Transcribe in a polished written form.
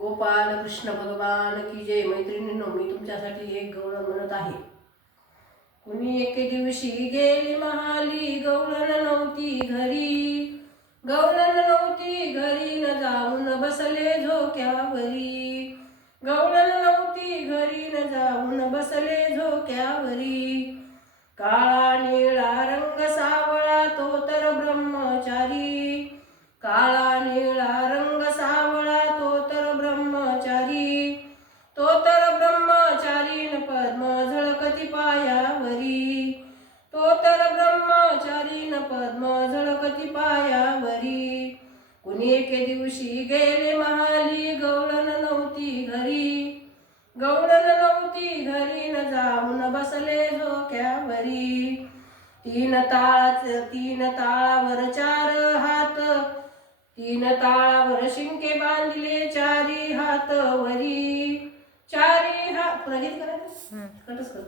गोपाल कृष्ण भगवान की जय. मैत्रिणींनो, मी तुमच्यासाठी एक गवळण म्हणत आहे. कुणी एके दिवशी गेली महाली, गवळण नव्हती घरी. गवळण नव्हती घरी, न जाऊन बसले झोक्यावरी. गवळण नव्हती घरी, न जाऊन बसले झोक्यावरी. काळा निळा रंग सावळा तो तर ब्रह्मचारी. काळा निळा रंग सावळा तो तर ब्रह्मचारी. तो तर ब्रह्मचारी, न पद्म झळकती पायावरी. तो तर ब्रह्मचारी, न पद्म झळकती पायावरी. कुणी एके दिवशी गेले महाली, गवळण नव्हती घरी. गवळण नव्हती घरी, न जाऊन बसले झोक्यावरी. तीन ताळावर चार हात, तीन ताळावर शिंके बांधले चारी हात वरी. चारी हात पुन्हा गीत करायचं.